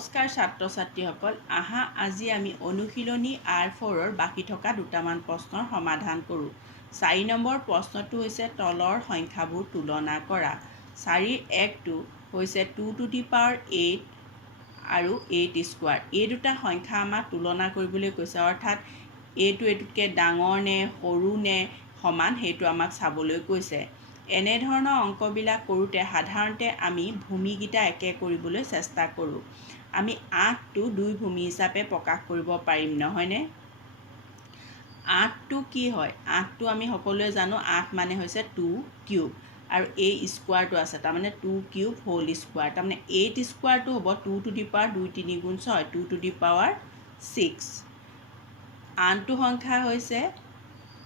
নমস্কাৰ ছাত্ৰ ছাত্ৰীসকল, আহা আজি আমি অনুশীলনী R4ৰ বাকি থকা দুটামান প্ৰশ্নৰ সমাধান কৰোঁ। 4 নম্বৰ প্ৰশ্নটো হৈছে তলৰ সংখ্যাবোৰ তুলনা কৰা। 4ৰ 1টো হৈছে 2 to the power 8 আৰু 8 স্কোৱাৰ। এই দুটা সংখ্যা আমাক তুলনা কৰিবলৈ কৈছে, অৰ্থাৎ এইটো এইটোতকৈ ডাঙৰ নে সৰু নে সমান সেইটো আমাক চাবলৈ কৈছে। এনেধৰণৰ অংকবিলাক কৰোঁতে সাধাৰণতে আমি ভূমিকেইটা একে কৰিবলৈ চেষ্টা কৰোঁ। আমি 8টো 2 ভূমি হিচাপে প্ৰকাশ কৰিব পাৰিম, নহয়নে? 8টো কি হয়? 8টো আমি সকলোৱে জানো, 8 মানে হৈছে 2 কিউব আৰু এই স্কোৱাৰটো আছে, তাৰমানে 2 কিউব হোল স্কোৱাৰ। তাৰমানে 8 স্কোৱাৰটো হ'ব 2 to the power 2 3 গুণ 6, 2 to the power 6। আনটো সংখ্যা হৈছে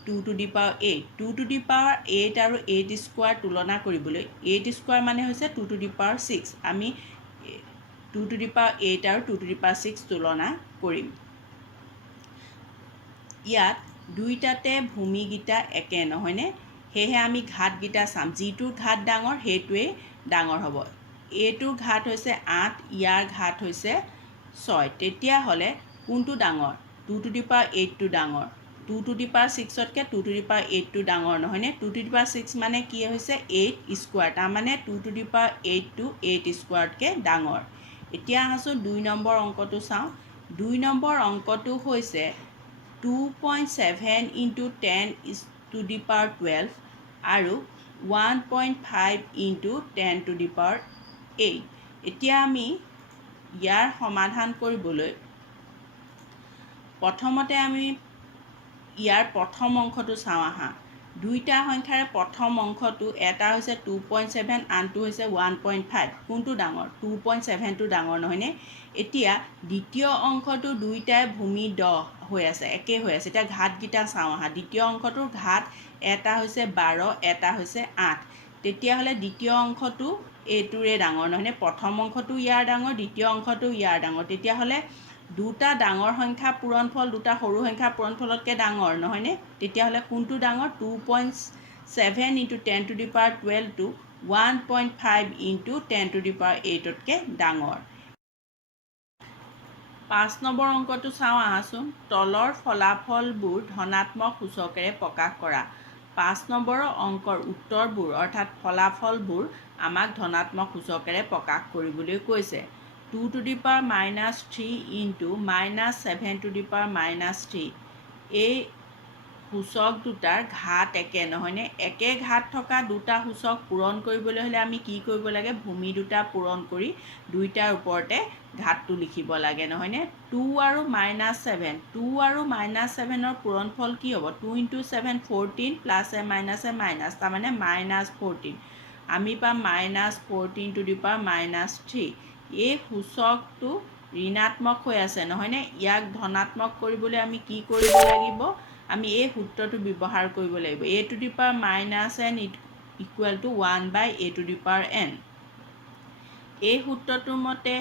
2 to the power 8। 2 to the power 8 আৰু 8 স্কোৱাৰ তুলনা কৰিবলৈ 8 স্কোৱাৰ মানে হৈছে 2 to the power 6। আমি 2 to the power 8 আৰু 2 to the power 6 তুলনা কৰিম। ইয়াত দুইটাতে ভূমিকেইটা একে, নহয়নে? সেয়েহে আমি ঘাতকেইটা চাম, যিটোৰ ঘাত ডাঙৰ সেইটোৱেই ডাঙৰ হ'ব। এইটোৰ ঘাত হৈছে 8, ইয়াৰ ঘাত হৈছে 6। তেতিয়াহ'লে কোনটো ডাঙৰ? 2 to the power 8টো ডাঙৰ। 2 to the power 6তকৈ 2 to the power 8টো ডাঙৰ, নহয়নে? 2 to the power 6 মানে কি হৈছে 8 স্কোৱাৰ, তাৰমানে 2 to the power 8টো 8 স্কোৱাৰতকৈ ডাঙৰ। এতিয়া আহাচোন 2 নম্বৰ অংকটো চাওঁ। 2 নম্বৰ অংকটো হৈছে 2.7 into 10 to the power 12 আৰু 1.5 into 10 to the power 8। এতিয়া আমি ইয়াৰ সমাধান কৰিবলৈ প্ৰথমতে আমি ইয়াৰ প্ৰথম অংশটো চাওঁ আহা। দুইটা সংখ্যাৰে প্ৰথম অংশটো এটা হৈছে 2.7, আনটো হৈছে 1.5। কোনটো ডাঙৰ? 2.7টো ডাঙৰ, নহয়নে? এতিয়া দ্বিতীয় অংশটো দুইটাই ভূমি 10 হৈ আছে, একে হৈ আছে। এতিয়া ঘাতকেইটা চাওঁ আহা। দ্বিতীয় অংশটোৰ ঘাত এটা হৈছে 12, এটা হৈছে 8। তেতিয়াহ'লে দ্বিতীয় অংশটো এইটোৰে ডাঙৰ, নহয়নে? প্ৰথম অংশটো ইয়াৰ ডাঙৰ, দ্বিতীয় অংশটো ইয়াৰ ডাঙৰ। তেতিয়াহ'লে দুটা ডাঙৰ সংখ্যা পূৰণফল দুটা সৰু সংখ্যা পূৰণফলতকৈ ডাঙৰ, নহয়নে? তেতিয়াহ'লে কোনটো ডাঙৰ? 2.7 into 10 to the power 12টো 1.5 into 10 to the power 8তকৈ ডাঙৰ। 5 নম্বৰ অংকটো চাওঁ আহাচোন। তলৰ ফলাফলবোৰ ধনাত্মক সূচকেৰে প্ৰকাশ কৰা। 5 নম্বৰৰ অংকৰ উত্তৰবোৰ অৰ্থাৎ ফলাফলবোৰ আমাক ধনাত্মক সূচকেৰে প্ৰকাশ কৰিবলৈ কৈছে। 2 to the power -3 into -7 to the power -3। এই সূচক দুটাৰ ঘাত একে, নহয়নে? একে ঘাত থকা দুটা সূচক পূৰণ কৰিবলৈ হ'লে আমি কি কৰিব লাগে? ভূমি দুটা পূৰণ কৰি দুইটাৰ ওপৰতে ঘাতটো লিখিব লাগে, নহয়নে? 2 আৰু -7, 2 আৰু -7ৰ পূৰণফল কি হ'ব? 2 into 7 14 প্লাছ এ মাইনাছ, তাৰমানে -14। আমি পাম -14 to the power -3। এই সূচকটো ঋণাত্মক হৈ আছে, নহয়নে? ইয়াক ধনাত্মক কৰিবলৈ আমি কি কৰিব লাগিব? আমি এই সূত্ৰটো ব্যৱহাৰ কৰিব লাগিব। a to the power -n equal to 1/a to the power n। এই সূত্ৰটোৰ মতে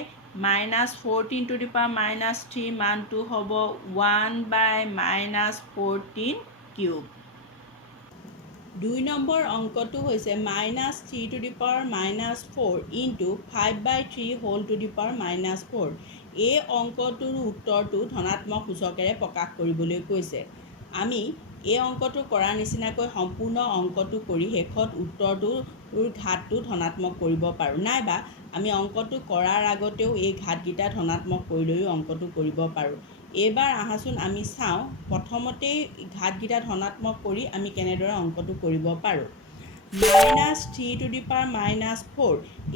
-14 to the power -3 মানটো হ'ব 1/-14 কিউব। 2 নম্বৰ অংকটো হৈছে -3 to the power -4 into 5/3 whole to the power -4। এই অংকটোৰ উত্তৰটো ধনাত্মক সূচকেৰে প্ৰকাশ কৰিবলৈ কৈছে। আমি এই অংকটো কৰাৰ নিচিনাকৈ সম্পূৰ্ণ অংকটো কৰি শেষত উত্তৰটোৰ ঘাতটো ধনাত্মক কৰিব পাৰোঁ, নাইবা আমি অংকটো কৰাৰ আগতেও এই ঘাতকেইটা ধনাত্মক কৰি লৈও অংকটো কৰিব পাৰোঁ। এইবাৰ আহাচোন আমি চাওঁ প্ৰথমতেই ঘাতকেইটা ধনাত্মক কৰি আমি কেনেদৰে অংকটো কৰিব পাৰোঁ। -3 to the power -4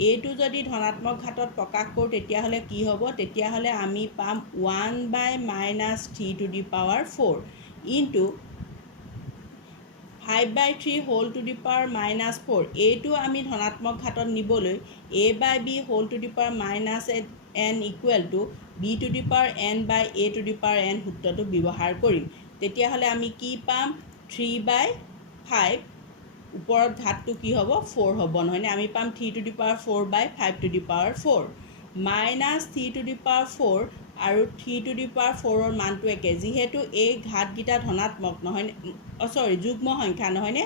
এইটো যদি ধনাত্মক ঘাতত প্ৰকাশ কৰোঁ তেতিয়াহ'লে কি হ'ব? তেতিয়াহ'লে আমি পাম 1/-3 to the power 4 into 5/3 whole to the power -4। এইটো আমি ধনাত্মক ঘাতত নিবলৈ a/b whole to the power -n equal to b to the power n/a to the power n সূত্ৰটো ব্যৱহাৰ কৰিম। তেতিয়াহ'লে আমি কি পাম? 3/5, ওপৰত ঘাতটো কি হ'ব? 4 হ'ব, নহয়নে? আমি পাম 3 to the power 4/5 to the power 4। -3 to the power 4 আৰু 3 to the power 4ৰ মানটো একে, যিহেতু এই ঘাতকেইটা ধনাত্মক, নহয়নে? যুগ্ম সংখ্যা, নহয়নে?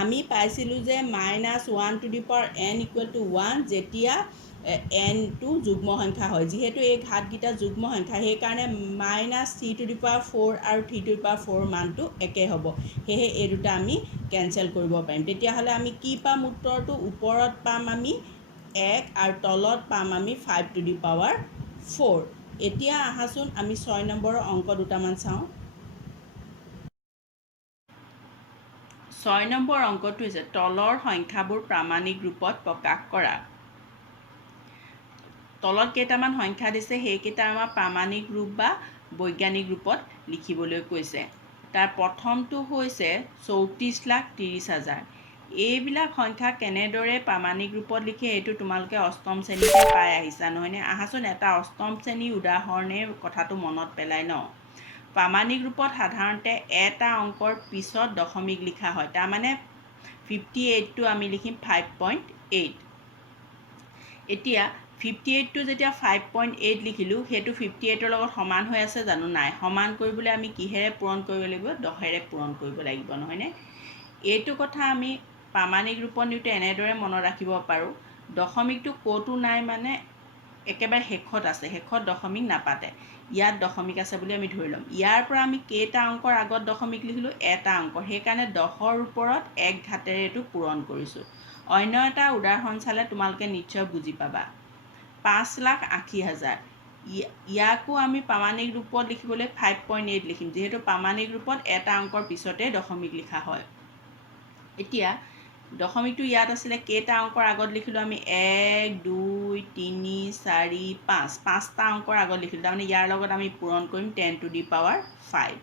আমি পাইছিলোঁ যে -1 to the power n equal to 1 যেতিয়া nটো যুগ্ম সংখ্যা হয়। যিহেতু এই ঘাতকেইটা যুগ্ম সংখ্যা সেইকাৰণে -3 টু দি পাৱাৰ 4 আৰু 3 টু দি পাৱাৰ 4 মানটো একে হ'ব। সেয়েহে এই দুটা আমি কেঞ্চেল কৰিব পাৰিম। তেতিয়াহ'লে আমি কি পাম? উত্তৰটো ওপৰত পাম আমি 1 আৰু তলত পাম আমি 5 টু দি পাৱাৰ 4। এতিয়া আহাচোন আমি 6 নম্বৰৰ অংক দুটামান চাওঁ। 6 নম্বৰ অংকটো হৈছে তলৰ সংখ্যাবোৰ প্ৰামাণিক ৰূপত প্ৰকাশ কৰা। তলত কেইটামান সংখ্যা দিছে, সেইকেইটা আমাৰ প্ৰামাণিক ৰূপ বা বৈজ্ঞানিক ৰূপত লিখিবলৈ কৈছে। তাৰ প্ৰথমটো হৈছে 34,30,000। এইবিলাক সংখ্যা কেনেদৰে প্ৰামাণিক ৰূপত লিখে এইটো তোমালোকে অষ্টম শ্ৰেণীতে পাই আহিছা নহয়নে? আহাচোন এটা অষ্টম শ্ৰেণীৰ উদাহৰণে কথাটো মনত পেলাই ন। প্ৰামাণিক ৰূপত সাধাৰণতে এটা অংকৰ পিছত দশমিক লিখা হয়। তাৰমানে 58টো আমি লিখিম 5.8। এতিয়া 58টো যেতিয়া 5.8 লিখিলোঁ, সেইটো 58ৰ লগত সমান হৈ আছে জানো? নাই। সমান কৰিবলৈ আমি কিহেৰে পূৰণ কৰিব লাগিব? 10ৰে পূৰণ কৰিব লাগিব নহয়নে? এইটো কথা আমি প্ৰামাণিক ৰূপত নিওঁতে এনেদৰে মনত ৰাখিব পাৰোঁ। দশমিকটো ক'তো নাই মানে একেবাৰে শেষত আছে, শেষত দশমিক নাপাতে। ইয়াত দশমিক আছে বুলি আমি ধৰি ল'ম। ইয়াৰ পৰা আমি কেইটা অংকৰ আগত দশমিক লিখিলোঁ? এটা অংকৰ। সেইকাৰণে 10ৰ ওপৰত 1 ঘাতেৰে এইটো পূৰণ কৰিছোঁ। অন্য এটা উদাহৰণ চালে তোমালোকে নিশ্চয় বুজি পাবা। 5,80,000। ইয়াকো আমি প্ৰামাণিক ৰূপত লিখিবলৈ 5.8 লিখিম, যিহেতু প্ৰামাণিক ৰূপত এটা অংকৰ পিছতে দশমিক লিখা হয়। এতিয়া দশমিকটো ইয়াত আছিলে, কেইটা অংকৰ আগত লিখিলোঁ আমি? 1, 2, 3, 4, 5। 5টা অংকৰ আগত লিখিলোঁ। তাৰমানে ইয়াৰ লগত আমি পূৰণ কৰিম 10 টু দি পাৱাৰ 5।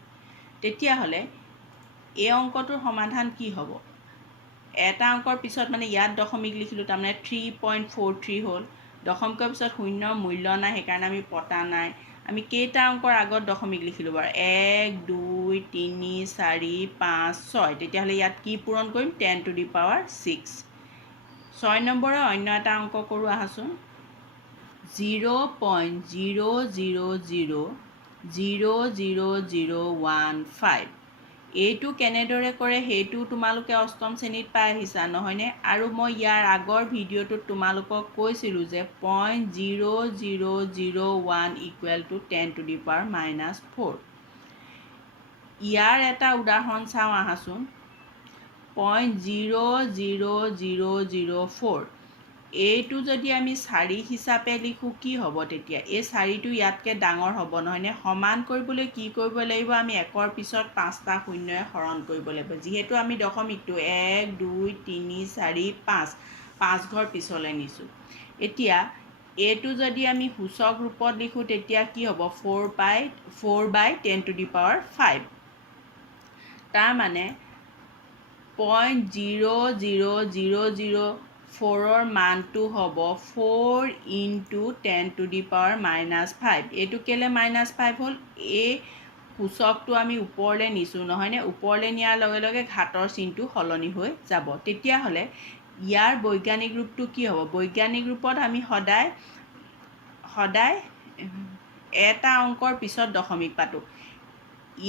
তেতিয়াহ'লে এই অংকটোৰ সমাধান কি হ'ব? এটা অংকৰ পিছত মানে ইয়াত দশমিক লিখিলোঁ, তাৰমানে 3.43 হ'ল। দশমিকৰ পিছত শূন্যৰ মূল্য নাই, সেইকাৰণে আমি পতা নাই। আমি কেইটা অংকৰ আগত দশমিক লিখিলোঁ বাৰু? 1, 2, 3, 4, 5, 6। তেতিয়াহ'লে ইয়াত কি পূৰণ কৰিম? 10 টু দি পাৱাৰ 6। 6 নম্বৰৰ অন্য এটা অংক কৰোঁ আহাচোন। 0.000000015। এইটো কেনেদৰে কৰে সেইটো তোমালোকে অষ্টম শ্ৰেণীত পাই আহিছা নহয়নে? আৰু মই ইয়াৰ আগৰ ভিডিঅ'টোত তোমালোকক কৈছিলোঁ যে 0.0001 equal to 10 to the power -4। ইয়াৰ এটা উদাহৰণ চাওঁ আহাচোন। 0.00004। এইটো যদি আমি 4 হিচাপে লিখোঁ কি হ'ব তেতিয়া? এই 4টো ইয়াতকৈ ডাঙৰ হ'ব নহয়নে? সমান কৰিবলৈ কি কৰিব লাগিব? আমি 1ৰ পিছত 5টা শূন্যৰে হৰণ কৰিব লাগিব। যিহেতু আমি দশমিকটো 1, 2, 3, 4, 5 ঘৰ পিছলৈ নিছোঁ। এতিয়া এইটো যদি আমি সূচক ৰূপত লিখোঁ তেতিয়া কি হ'ব? 4/10 টু দি পাৱাৰ 5। তাৰমানে 0.0004ৰ মানটো হ'ব 4 × 10 টু দি পাৱাৰ -5। এইটো কেলৈ -5 হ'ল? এই সূচকটো আমি ওপৰলৈ নিছোঁ নহয়নে? ওপৰলৈ নিয়াৰ লগে লগে ঘাতৰ চিনটো সলনি হৈ যাব। তেতিয়াহ'লে ইয়াৰ বৈজ্ঞানিক ৰূপটো কি হ'ব? বৈজ্ঞানিক ৰূপত আমি সদায় এটা অংকৰ পিছত দশমিক পাতোঁ।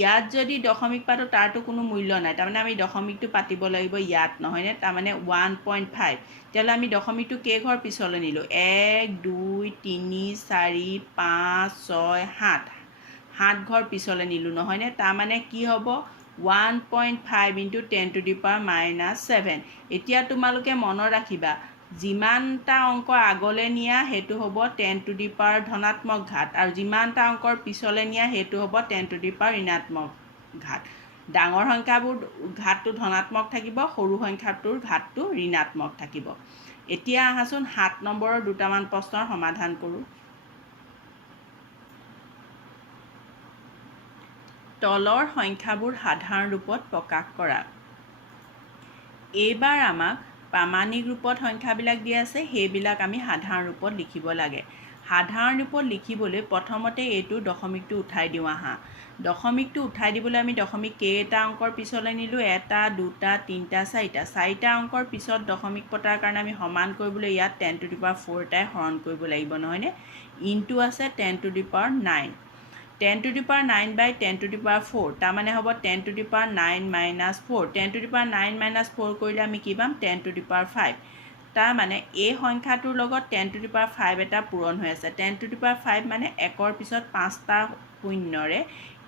ইয়াত যদি দশমিক পাতোঁ তাৰতো কোনো মূল্য নাই, তাৰমানে আমি দশমিকটো পাতিব লাগিব ইয়াত নহয়নে? তাৰমানে 1.5। তেতিয়াহ'লে আমি দশমিকটো কেইঘৰ পিছলৈ নিলোঁ? 1, 2, 3, 4, 5, 6, 7। 7 ঘৰ পিছলৈ নিলোঁ নহয়নে? তাৰমানে কি হ'ব? 1.5 × 10 টু দি পাৱাৰ -7। এতিয়া তোমালোকে মনত ৰাখিবা, যিমানটা অংক আগলৈ নিয়া সেইটো হ'ব 10 টু দি পাৱাৰ ধনাত্মক ঘাত, আৰু যিমানটা অংকৰ পিছলৈ নিয়া সেইটো হ'ব 10 টু দি পাৱাৰ ঋণাত্মক ঘাত। ডাঙৰ সংখ্যাবোৰ ঘাতটো ধনাত্মক থাকিব, সৰু সংখ্যাটোৰ ঘাতটো ঋণাত্মক থাকিব। এতিয়া আহাচোন 7 নম্বৰৰ দুটামান প্ৰশ্নৰ সমাধান কৰোঁ। তলৰ সংখ্যাবোৰ সাধাৰণ ৰূপত প্ৰকাশ কৰা। এইবাৰ আমাক প্ৰামাণিক ৰূপত সংখ্যাবিলাক দিয়া আছে, সেইবিলাক আমি সাধাৰণ ৰূপত লিখিব লাগে। সাধাৰণ ৰূপত লিখিবলৈ প্ৰথমতে এইটো দশমিকটো উঠাই দিওঁ আহা। দশমিকটো উঠাই দিবলৈ আমি দশমিক কেইটা অংকৰ পিছলৈ নিলোঁ? 1, 2, 3, 4। 4টা অংকৰ পিছত দশমিক পতাৰ কাৰণে আমি সমান কৰিবলৈ ইয়াত 10 টু দি পাৱাৰ 4টাই হৰণ কৰিব লাগিব নহয়নে? ইনটো আছে 10 to the power 9। 10 to the power 9 by 10 to the power 4 তাৰ মানে হ'ব 10 to the power 9 minus 4 10 to the power 9 minus 4 কৰিলে আমি কি পাম 10 to the power 5 তাৰ মানে এই সংখ্যাটোৰ লগত 10 to the power 5 এটা পূৰণ হৈ আছে 10 to the power 5 মানে একৰ পিছত 5টা শূন্যৰে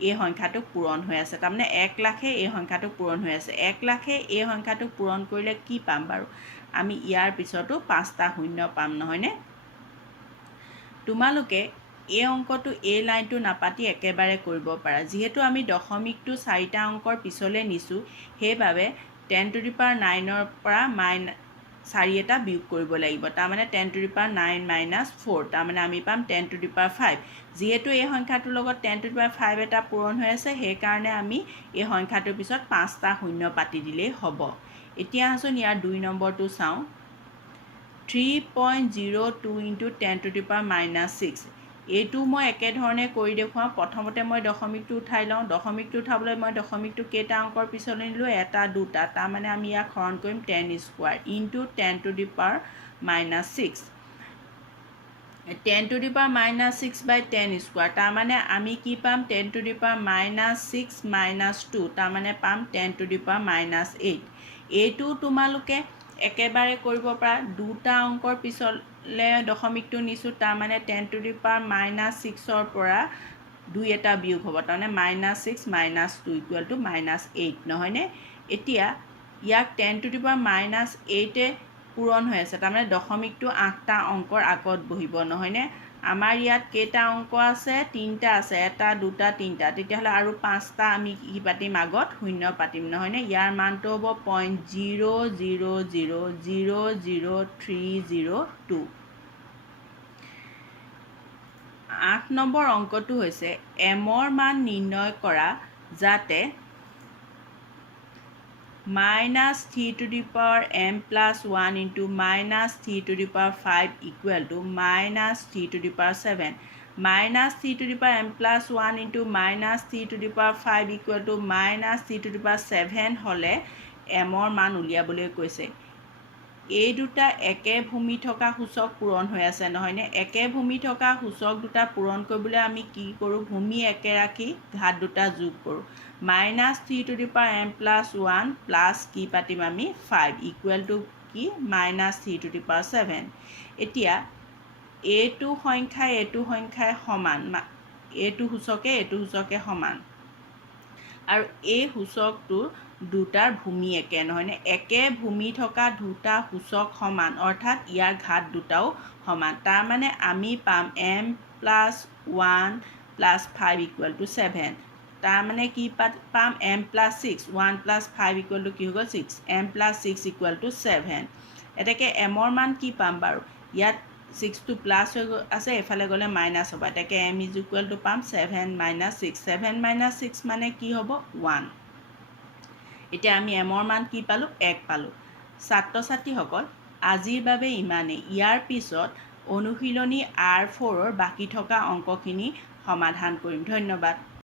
এই সংখ্যাটোক পূৰণ হৈ আছে তাৰ মানে 1 লাখে এই সংখ্যাটোক পূৰণ হৈ আছে 1 লাখে এই সংখ্যাটোক পূৰণ কৰিলে কি পাম বাৰু আমি ইয়াৰ পিছতো 5টা শূন্য পাম নহয়নে তোমালোকে এই অংকটো এই লাইনটো নাপাতি একেবাৰে কৰিব পাৰা যেহেতু আমি দশমিকটো 4টা অংকৰ পিছলৈ নিছো সেইবাবে 10 to the power 9 ৰ পৰা 4 এটা বিয়োগ কৰিব লাগিব তাৰ মানে 10 to the power 9 minus 4 তাৰ মানে আমি পাম 10 to the power 5 যেহেতু এই সংখ্যাটোৰ লগত 10 to the power 5 এটা পূৰণ হৈ আছে সেই কাৰণে আমি এই সংখ্যাটোৰ পিছত 5টা শূন্য পাতি দিলেই হ'ব এতিয়া আসুন ইয়াৰ 2 নম্বৰটো চাওঁ 3.02 into 10 to the power minus 6 এইটো মই একে ধৰণে কৰি দেখুৱাম প্ৰথমতে মই দশমিকটো উঠাই লওঁ দশমিকটো উঠাবলৈ মই দশমিকটো কেইটা অংকৰ পিছলৈ নিলো এটা দুটা তাৰ মানে আমি ইয়াক হৰণ কৰিম 10 square into 10 to the power minus 6 10 to the power minus 6 by 10 square তাৰ মানে আমি কি পাম 10 to the power minus 6 minus 2 তাৰ মানে পাম 10 to the power minus 8 এইটো তোমালোকে একেবাৰে কৰিব পৰা দুটা অংকৰ পিছলৈ দশমিকটো নিছো তাৰ মানে 10 to the power minus 6 ৰ পৰা 2 এটা বিয়োগ হ'ব তাৰ মানে minus 6 minus 2 equal to minus 8 নহয়নে এতিয়া ইয়াক 10 to the power minus 8 এ পূৰণ হৈ আছে তাৰ মানে দশমিকটো 8টা অংকৰ আগত বহিব নহয়নে আমাৰ ইয়াত কেইটা অংক আছে 3টা আছে এটা দুটা 3টা তেতিয়াহলে আৰু 5টা আমি কি পাতিম আগত শূন্য পাতিম নহয়নে ইয়াৰ মানটো হ'ব 0.00000302 8 নম্বৰ অংকটো হৈছে m ৰ মান নিৰ্ণয় কৰা যাতে minus 3 to the power m plus 1 into minus 3 to the power 5 equal to minus 3 to the power 7 minus 3 to the power m plus 1 into minus 3 to the power 5 equal to minus 3 to the power 7 হলে m ৰ মান উলিয়াবলৈ কৈছে এই দুটা একে ভূমি থকা সূচক পূৰণ হৈ আছে নহয়নে একে ভূমি থকা সূচক দুটা পূৰণ কৰিবলৈ আমি কি কৰো ভূমি একে ৰাখি ঘাত দুটা যোগ কৰো minus 3 to the power m plus 1 plus কি পাতিম আমি 5 equal to কি minus 3 to the power 7 এতিয়া এইটো সংখ্যাই সমান এইটো সূচকে সমান আৰু এই সূচকটো দুটাৰ ভূমি একে নহয়নে একে ভূমি থকা দুটা সূচক সমান অৰ্থাৎ ইয়াৰ ঘাত দুটাও সমান তাৰ মানে আমি পাম m plus 1 plus 5 equal to 7 তাৰ মানে কি পাম m plus 6 1 plus 5 equal to কি হ'ব 6 m plus 6 equal to 7 এটাকে m ৰ মান কি পাম বাৰু ইয়াত 6 to plus হৈ আছে এফালে গলে মাইনাস হ'ব এটাকে m is equal to পাম 7 minus 6 7 minus 6 মানে কি হ'ব 1 এতিয়া আমি m ৰ মান কি পালো 1 পালো ছাত্ৰ ছাত্ৰীসকল আজিৰ বাবে ইমানে ইয়াৰ পিছত অনুশীলনী R4 ৰ বাকি থকা অংকখিনি সমাধান কৰিম ধন্যবাদ